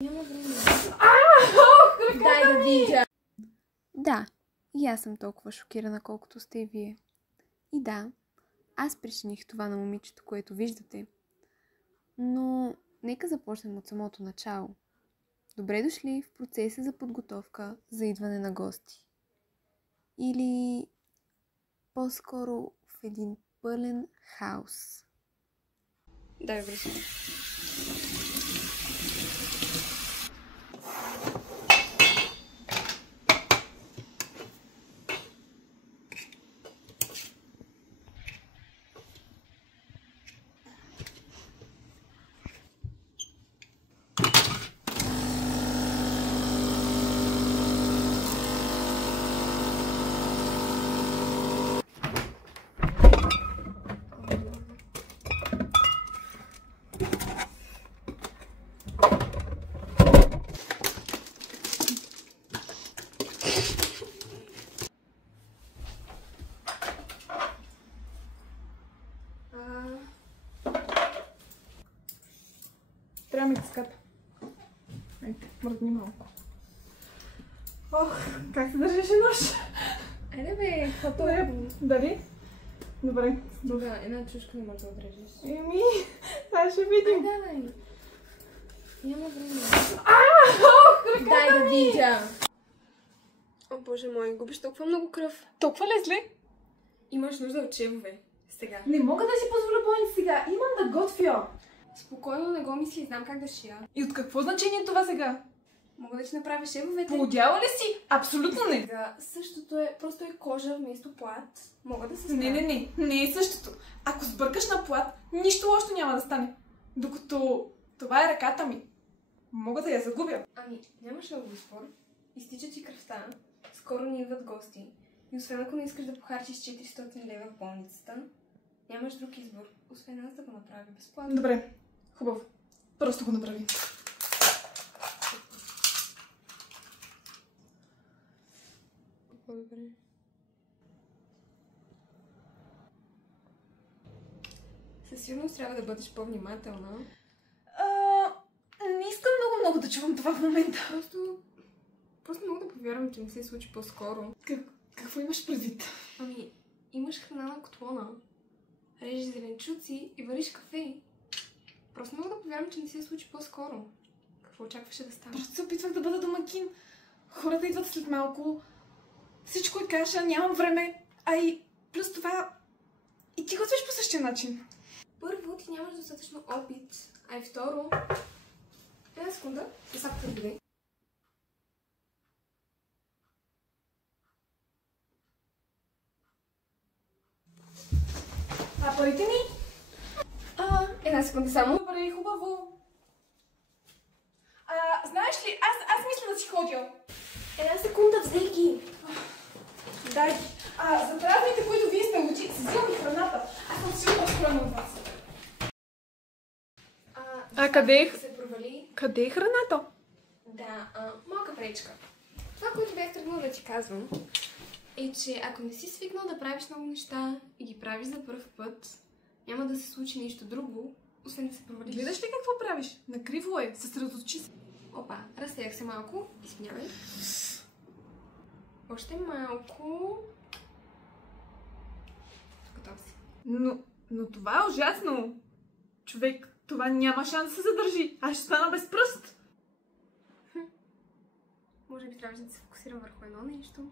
Няма време. Дай да видя! Да, и аз съм толкова шокирана, колкото сте и вие. И да, аз причиних това на момичето, което виждате. Но нека започнем от самото начало. Добре дошли в процеса за подготовка за идване на гости. Или по-скоро в един пълен хаос. Дай връзка. Трябва ми да скапа. Айте, мръдни малко. Ох, как се държеше нож? Айде бе, какво Дали? Добре. Добре, една чушка не може да отрежеш. Еми, сега ще видим. Давай. Няма време. Дай да видя! О, боже мой, губиш толкова много кръв. Толкова лесли? Имаш нужда от чевове. Сега. Не мога да си позволя повече сега. Имам да готвя. Спокойно, не го мисли, знам как да шия. И от какво значение това сега? Мога да ти направя шевовете. Поудяла ли си? Абсолютно не. Сега, същото е, просто е кожа вместо плат. Мога да се справя. Не е същото. Ако сбъркаш на плат, нищо лошо няма да стане. Докато това е ръката ми. Мога да я загубя. Ами, нямаш много избор. Изтича ти кръвта. Скоро ни идват гости. И освен ако не искаш да похарчиш 400 лева в болницата, нямаш друг избор, освен аз да го направя безплатно. Добре, хубаво. Просто го направи. Добре. Със сигурност трябва да бъдеш по-внимателна. Не искам много да чувам това в момента. Просто мога да повярвам, че не се случи по-скоро. Какво имаш предвид? Ами, имаш храна на котлона, режеш зеленчуци и вариш кафе. Просто мога да повярвам, че не се случи по-скоро. Какво очакваше да стане? Просто се опитвах да бъда домакин. Хората идват след малко. Всичко е каша, нямам време. А и плюс това и ти готвиш по същия начин. Първо, ти нямаш достатъчно опит. А и второ... Една секунда, съсапка дойде. А парите ми? Една секунда само. Добре, хубаво. Знаеш ли, аз мисля да си ходя. Една секунда, взей ги. Дай. За празните, които вие сте учи, си взимам и храната. Аз съм сигурно по-скроена от вас. Къде е? Се провали. Къде е храната? Да, малка пречка. Това, което бях тръгнала да ти казвам, е, че ако не си свикнал да правиш много неща и ги правиш за първ път, няма да се случи нещо друго, освен да се провалиш. Гледаш ли какво правиш? Накриво е, съсредоточи се. Опа, разсеях се малко. Извинявай. Още малко. Готов си. Но това е ужасно. Човек, това няма шанс да се задържи. Аз ще стана без пръст. Може би трябваше да се фокусирам върху едно нещо.